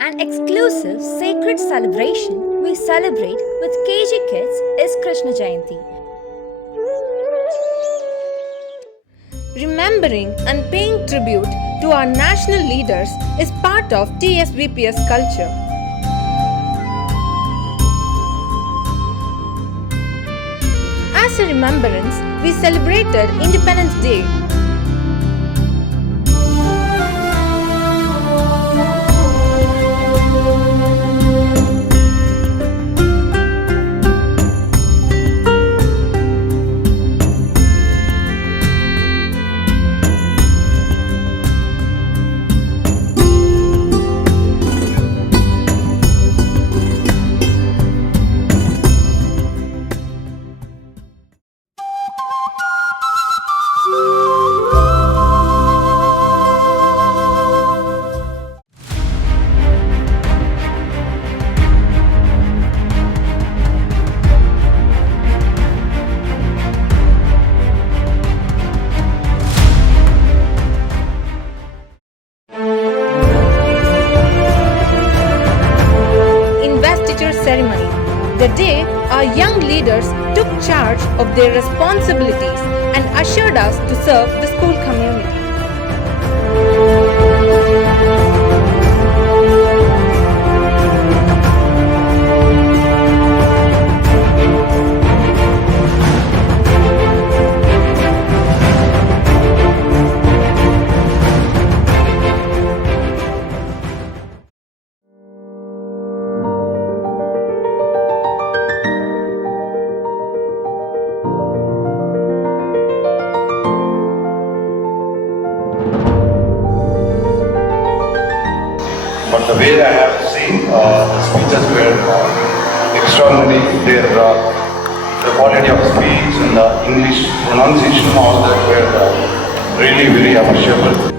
An exclusive sacred celebration we celebrate with KG kids is Krishna Jayanthi. Remembering and paying tribute to our national leaders is part of TSVPS culture. As a remembrance, we celebrated Independence Day. Ceremony, the day our young leaders took charge of their responsibilities and ushered us to serve the school community. But the way I have seen the speeches were extraordinary. The quality of speech and the English pronunciation, all that were really very appreciable.